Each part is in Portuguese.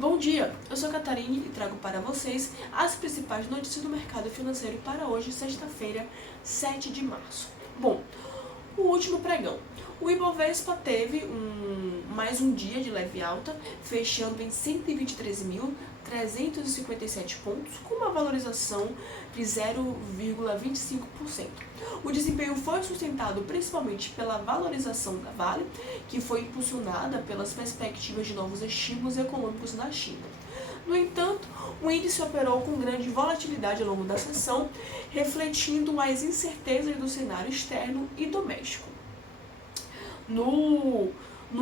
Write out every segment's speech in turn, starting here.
Bom dia, eu sou a Catarine e trago para vocês as principais notícias do mercado financeiro para hoje, sexta-feira, 7 de março. Bom, o último pregão. O Ibovespa teve mais um dia de leve alta, fechando em 123.357 pontos, com uma valorização de 0,25%. O desempenho foi sustentado principalmente pela valorização da Vale, que foi impulsionada pelas perspectivas de novos estímulos econômicos na China. No entanto, o índice operou com grande volatilidade ao longo da sessão, refletindo as incertezas do cenário externo e doméstico. No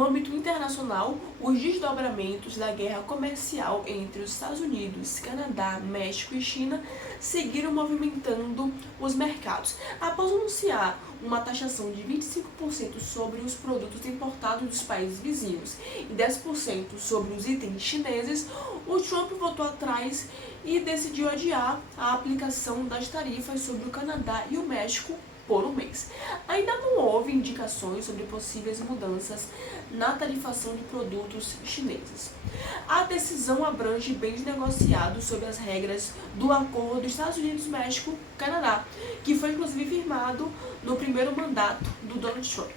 âmbito internacional, os desdobramentos da guerra comercial entre os Estados Unidos, Canadá, México e China seguiram movimentando os mercados. Após anunciar uma taxação de 25% sobre os produtos importados dos países vizinhos e 10% sobre os itens chineses, o Trump voltou atrás e decidiu adiar a aplicação das tarifas sobre o Canadá e o México por um mês. Ainda não houve indicações sobre possíveis mudanças na tarifação de produtos chineses. A decisão abrange bens negociados sob as regras do Acordo Estados Unidos-México-Canadá, que foi inclusive firmado no primeiro mandato do Donald Trump.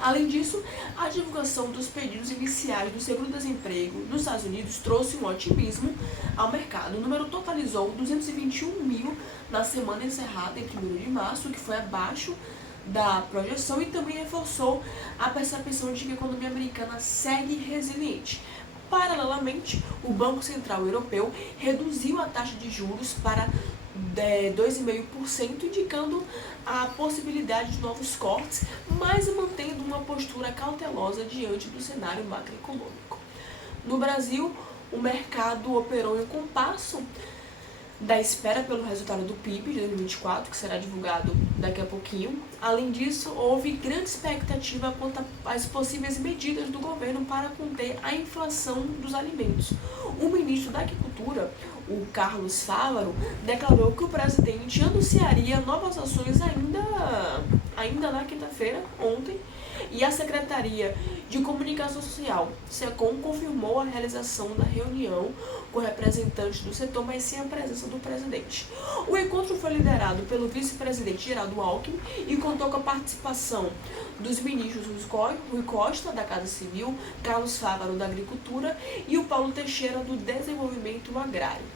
Além disso, a divulgação dos pedidos iniciais do seguro-desemprego nos Estados Unidos trouxe um otimismo ao mercado. O número totalizou 221 mil na semana encerrada em 1º de março, que foi abaixo da projeção e também reforçou a percepção de que a economia americana segue resiliente. Paralelamente, o Banco Central Europeu reduziu a taxa de juros para 2,5%, indicando a possibilidade de novos cortes, mas mantendo uma postura cautelosa diante do cenário macroeconômico. No Brasil, o mercado operou em compasso da espera pelo resultado do PIB de 2024, que será divulgado daqui a pouquinho. Além disso, houve grande expectativa quanto às possíveis medidas do governo para conter a inflação dos alimentos. O ministro da Agricultura, o Carlos Fávaro, declarou que o presidente anunciaria novas ações ainda na quinta-feira, ontem, e a Secretaria de Comunicação Social, SECOM, confirmou a realização da reunião com representantes do setor, mas sem a presença do presidente. O encontro foi liderado pelo vice-presidente Geraldo Alckmin e contou com a participação dos ministros Rui Costa, da Casa Civil, Carlos Fávaro, da Agricultura, e o Paulo Teixeira, do Desenvolvimento Agrário.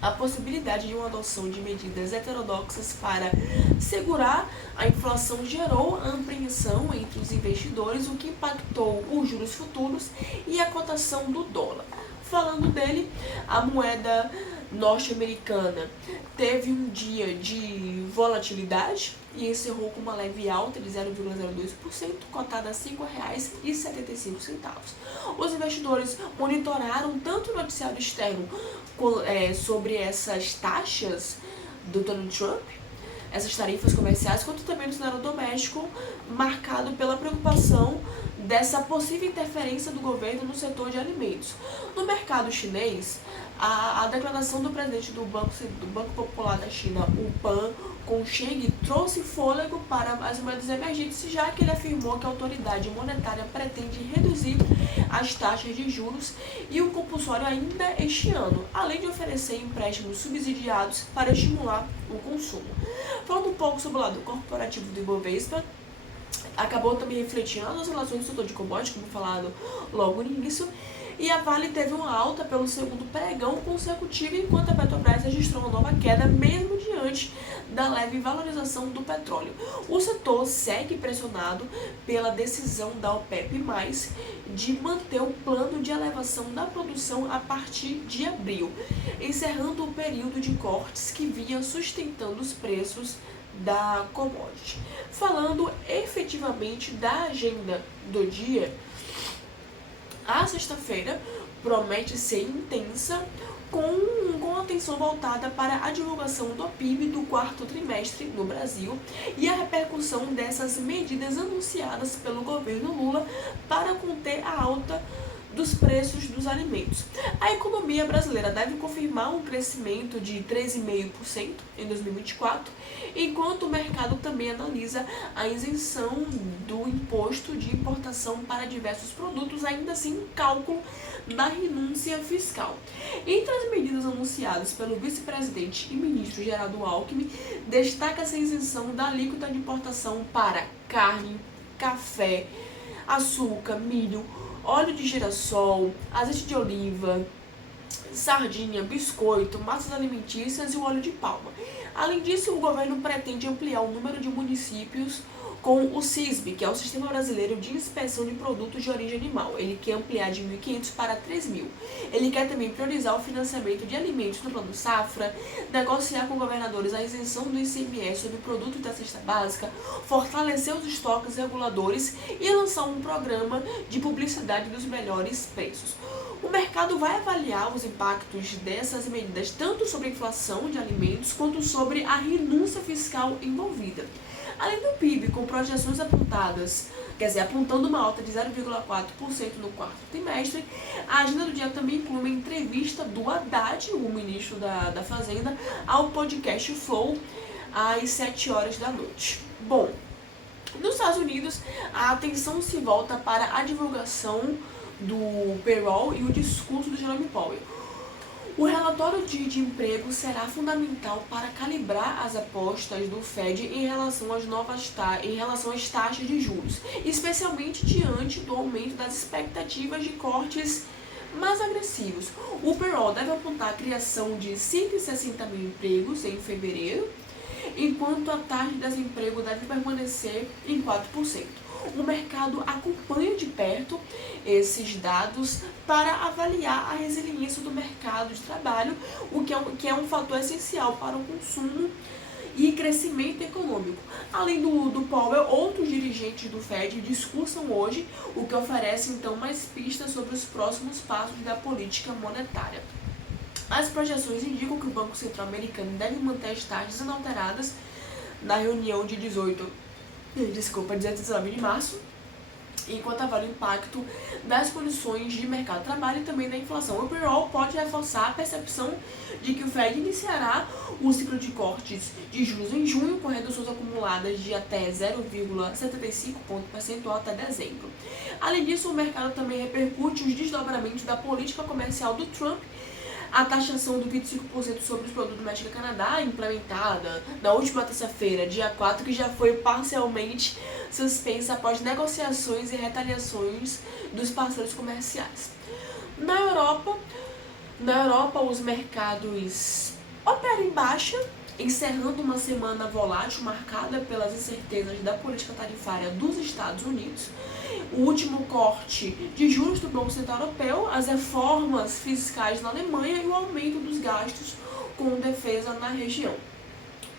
A possibilidade de uma adoção de medidas heterodoxas para segurar a inflação gerou apreensão entre os investidores, o que impactou os juros futuros e a cotação do dólar. Falando dele, a moeda norte-americana teve um dia de volatilidade e encerrou com uma leve alta de 0,02%, cotada a R$ 5,75. Os investidores monitoraram tanto o noticiário externo sobre essas taxas do Donald Trump, essas tarifas comerciais, quanto também no cenário doméstico, marcado pela preocupação dessa possível interferência do governo no setor de alimentos. No mercado chinês, a declaração do presidente do Banco Popular da China, o PAN, com Cheng, trouxe fôlego para as moedas emergentes, já que ele afirmou que a autoridade monetária pretende reduzir as taxas de juros e o compulsório ainda este ano, além de oferecer empréstimos subsidiados para estimular o consumo. Falando um pouco sobre o lado corporativo do Ibovespa, acabou também refletindo as oscilações do setor de commodities, como falado logo no início, e a Vale teve uma alta pelo segundo pregão consecutivo, enquanto a Petrobras registrou uma nova queda, mesmo diante da leve valorização do petróleo. O setor segue pressionado pela decisão da OPEP+, de manter o plano de elevação da produção a partir de abril, encerrando o período de cortes que vinha sustentando os preços da commodity. Falando efetivamente da agenda do dia, a sexta-feira promete ser intensa, com atenção voltada para a divulgação do PIB do quarto trimestre no Brasil e a repercussão dessas medidas anunciadas pelo governo Lula para conter a alta dos preços dos alimentos. A economia brasileira deve confirmar um crescimento de 3,5% em 2024, enquanto o mercado também analisa a isenção do imposto de importação para diversos produtos, ainda assim um cálculo da renúncia fiscal. Entre as medidas anunciadas pelo vice-presidente e ministro Geraldo Alckmin, destaca-se a isenção da alíquota de importação para carne, café, açúcar, milho, óleo de girassol, azeite de oliva, sardinha, biscoito, massas alimentícias e o óleo de palma. Além disso, o governo pretende ampliar o número de municípios com o SISB, que é o Sistema Brasileiro de Inspeção de Produtos de Origem Animal. Ele quer ampliar de 1.500 para 3.000. Ele quer também priorizar o financiamento de alimentos no Plano Safra, negociar com governadores a isenção do ICMS sobre produtos da cesta básica, fortalecer os estoques reguladores e lançar um programa de publicidade dos melhores preços. O mercado vai avaliar os impactos dessas medidas tanto sobre a inflação de alimentos quanto sobre a renúncia fiscal envolvida. Além do PIB, com projeções apontando uma alta de 0,4% no quarto trimestre, a agenda do dia também inclui uma entrevista do Haddad, o ministro da Fazenda, ao podcast Flow, às 7 horas da noite. Bom, nos Estados Unidos, a atenção se volta para a divulgação do payroll e o discurso do Jerome Powell. O relatório de emprego será fundamental para calibrar as apostas do Fed em relação às taxas de juros, especialmente diante do aumento das expectativas de cortes mais agressivos. O payroll deve apontar a criação de 160 mil empregos em fevereiro, enquanto a taxa de desemprego deve permanecer em 4%. O mercado acompanha de perto esses dados para avaliar a resiliência do mercado de trabalho, o que é um fator essencial para o consumo e crescimento econômico. Além do Powell, outros dirigentes do Fed discursam hoje, o que oferece então mais pistas sobre os próximos passos da política monetária. As projeções indicam que o Banco Central americano deve manter as taxas inalteradas na reunião de 18 e 19 de março, enquanto avalia o impacto das condições de mercado de trabalho e também da inflação. O payroll pode reforçar a percepção de que o Fed iniciará o ciclo de cortes de juros em junho, com reduções acumuladas de até 0,75 ponto percentual até dezembro. Além disso, o mercado também repercute os desdobramentos da política comercial do Trump. A taxação do 25% sobre os produtos do México e Canadá, implementada na última terça-feira, dia 4, que já foi parcialmente suspensa após negociações e retaliações dos parceiros comerciais. Na Europa, os mercados operam em baixa, encerrando uma semana volátil marcada pelas incertezas da política tarifária dos Estados Unidos, o último corte de juros do Banco Central Europeu, as reformas fiscais na Alemanha e o aumento dos gastos com defesa na região.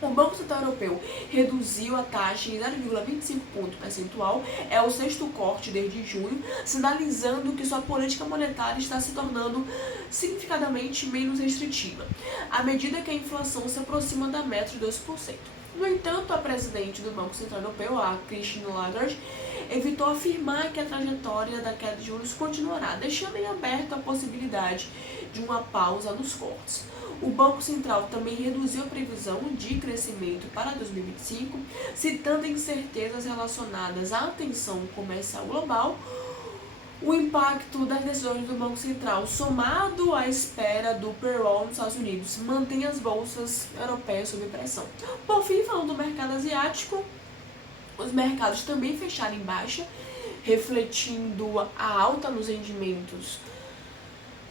O Banco Central Europeu reduziu a taxa em 0,25 ponto percentual, é o sexto corte desde junho, sinalizando que sua política monetária está se tornando significativamente menos restritiva, à medida que a inflação se aproxima da meta de 2%. No entanto, a presidente do Banco Central Europeu, a Christine Lagarde, evitou afirmar que a trajetória da queda de juros continuará, deixando em aberto a possibilidade de uma pausa nos cortes. O Banco Central também reduziu a previsão de crescimento para 2025, citando incertezas relacionadas à tensão comercial global. O impacto das decisões do Banco Central, somado à espera do payroll nos Estados Unidos, mantém as bolsas europeias sob pressão. Por fim, falando do mercado asiático, os mercados também fecharam em baixa, refletindo a alta nos rendimentos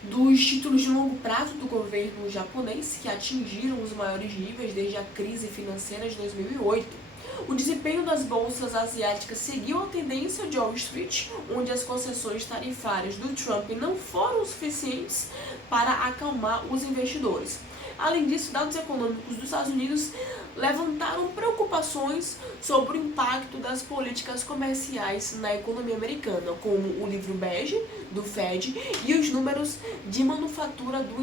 dos títulos de longo prazo do governo japonês, que atingiram os maiores níveis desde a crise financeira de 2008. O desempenho das bolsas asiáticas seguiu a tendência de Wall Street, onde as concessões tarifárias do Trump não foram suficientes para acalmar os investidores. Além disso, dados econômicos dos Estados Unidos levantaram preocupações sobre o impacto das políticas comerciais na economia americana, como o livro bege do Fed e os números de manufatura do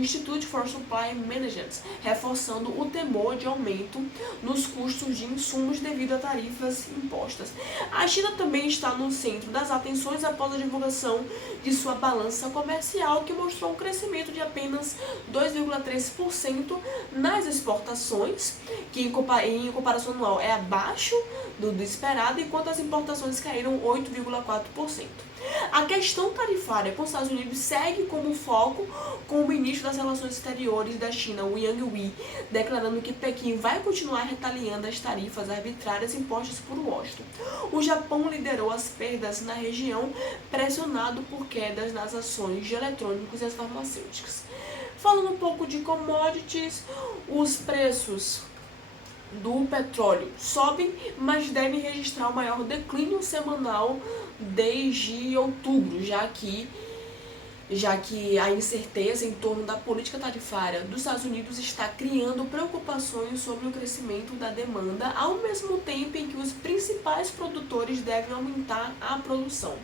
Institute for Supply Management, reforçando o temor de aumento nos custos de insumos. insumos devido a tarifas impostas. A China também está no centro das atenções após a divulgação de sua balança comercial, que mostrou um crescimento de apenas 2,3% nas exportações, que em comparação anual é abaixo do esperado, enquanto as importações caíram 8,4%. A questão tarifária com os Estados Unidos segue como foco, com o ministro das Relações Exteriores da China, Wang Yi, declarando que Pequim vai continuar retaliando as tarifas arbitrárias impostas por Washington. O Japão liderou as perdas na região, pressionado por quedas nas ações de eletrônicos e as farmacêuticas. Falando um pouco de commodities, os preços do petróleo sobem, mas devem registrar o maior declínio semanal desde outubro, já que a incerteza em torno da política tarifária dos Estados Unidos está criando preocupações sobre o crescimento da demanda, ao mesmo tempo em que os principais produtores devem aumentar a produção.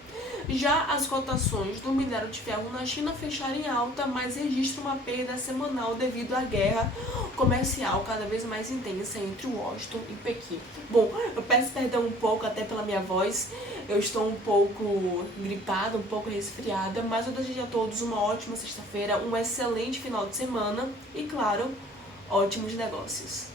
Já as cotações do minério de ferro na China fecharam em alta, mas registram uma perda semanal devido à guerra comercial cada vez mais intensa entre Washington e Pequim. Bom, eu peço perdão um pouco até pela minha voz, eu estou um pouco gripada, um pouco resfriada, mas eu desejo a todos uma ótima sexta-feira, um excelente final de semana e, claro, ótimos negócios.